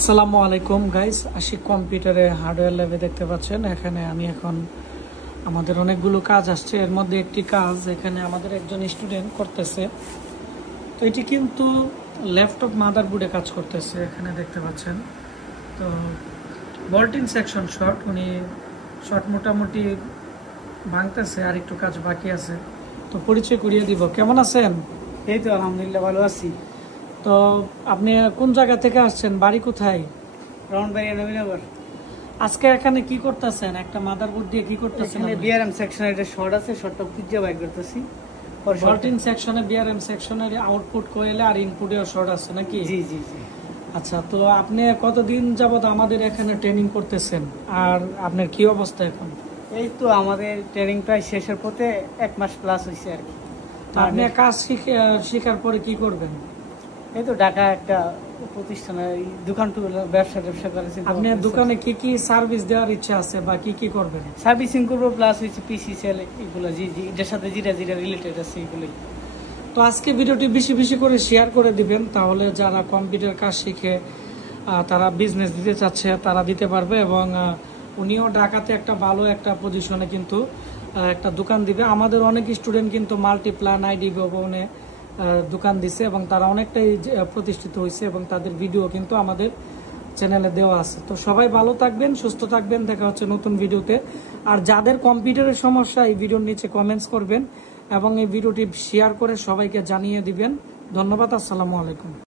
আসসালামু আলাইকুম গাইস, আশিক কম্পিউটারে হার্ডওয়্যার ল্যাবে দেখতে পাচ্ছেন। এখানে আমি এখন আমাদের অনেকগুলো কাজ আসছে, এর মধ্যে একটি কাজ এখানে আমাদের একজন স্টুডেন্ট করতেছে। তো এটি কিন্তু ল্যাপটপ মাদারবোর্ডে কাজ করতেছে, এখানে দেখতে পাচ্ছেন। তো বল্টিন সেকশন শর্ট, উনি শর্ট মোটামুটি ভাঙতেছে, আর একটু কাজ বাকি আছে। তো পরিচয় করিয়ে দিব। কেমন আছেন? এই তো আলহামদুলিল্লাহ ভালো আছি। তো আপনি কোন জায়গা থেকে আসছেন, বাড়ি কোথায়? ব্রাহ্মণবাড়িয়া নবীনগর। আজকে এখানে কি করতেছেন? একটা মাদারবোর্ড দিয়ে কি করতেছেন? এখানে বিআরএম সেকশনের একটা শর্ট আছে, শর্টটা খুঁজে বাইর করতেছি। শর্টিং সেকশনে বিআরএম সেকশনের আউটপুট কোয়েলে আর ইনপুটেও শর্ট আছে নাকি? জি জি জি। আচ্ছা, তো আপনি কতদিন যাবত আমাদের এখানে ট্রেনিং করতেছেন, আর আপনার কি অবস্থা এখন? এই তো আমাদের ট্রেনিং প্রায় শেষের পথে, 1 মাস প্লাস হয়েছে আর কি। তো আপনি কাজ শেখার পরে কি করবেন? এই তো ঢাকা একটা প্রতিষ্ঠানে দোকান ব্যবসা করেছি। আপনি দোকানে কি কি সার্ভিস দেওয়ার ইচ্ছা আছে বা কি কি করবেন? সার্ভিসিং করবো, প্লাস হচ্ছে পিসি সেল, এগুলো জি জি, এটার সাথে যেটা যেটা রিলেটেড আছে এগুলোই। তো আজকে ভিডিওটি বেশি বেশি করে শেয়ার করে দিবেন, তাহলে যারা কম্পিউটার কাজ শিখে তারা বিজনেস দিতে চাচ্ছে তারা দিতে পারবে। এবং উনিও ঢাকাতে একটা ভালো একটা পজিশনে কিন্তু একটা দোকান দিবে। আমাদের অনেক স্টুডেন্ট কিন্তু মাল্টিপ্ল্যান আইডি ভবনে দোকান দিছে এবং তারা অনেকটাই প্রতিষ্ঠিত হয়েছে, এবং তাদের ভিডিও কিন্তু আমাদের চ্যানেলে দেওয়া আছে। তো সবাই ভালো থাকবেন, সুস্থ থাকবেন, দেখা হচ্ছে নতুন ভিডিওতে। আর যাদের কম্পিউটারের সমস্যা, এই ভিডিওর নিচে কমেন্টস করবেন এবং এই ভিডিওটি শেয়ার করে সবাইকে জানিয়ে দিবেন। ধন্যবাদ, আসসালামু আলাইকুম।